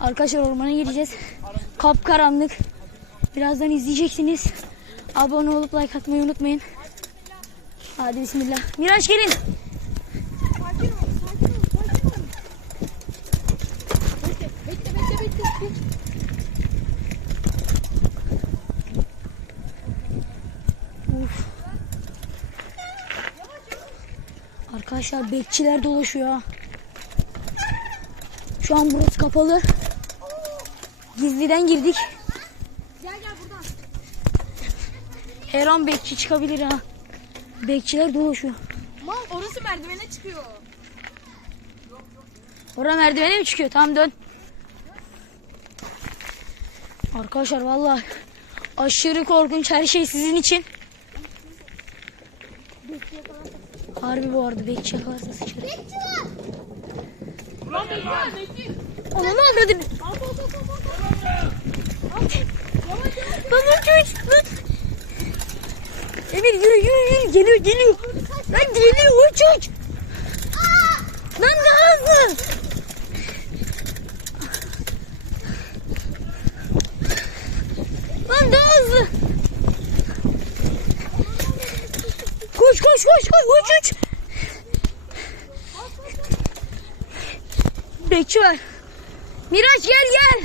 Arkadaşlar ormana gireceğiz. Kapkaranlık. Birazdan izleyeceksiniz. Abone olup like atmayı unutmayın. Hadi bismillah. Miraç gelin. Uf. Arkadaşlar bekçiler dolaşıyor. Şu an burası kapalı. Gizliden girdik. Gel gel buradan. Her an bekçi çıkabilir ha. Bekçiler dolaşıyor. Mal orası merdivene çıkıyor. Oraya merdivene mi çıkıyor? Tamam dön. Arkadaşlar vallahi aşırı korkunç her şey sizin için. Harbi bu arada bekçi yakalarsa sıçarım. Ulan bekle, bekle. Ananı avradın. Al, al, al, al, al. Lan uç uç. Emir yürü yürü yürü. Geliyor geliyor. Lan geliyor uç uç. Lan daha hızlı. Lan daha hızlı. Koş koş koş koş uç uç. Bekçi var. Miraç gel gel.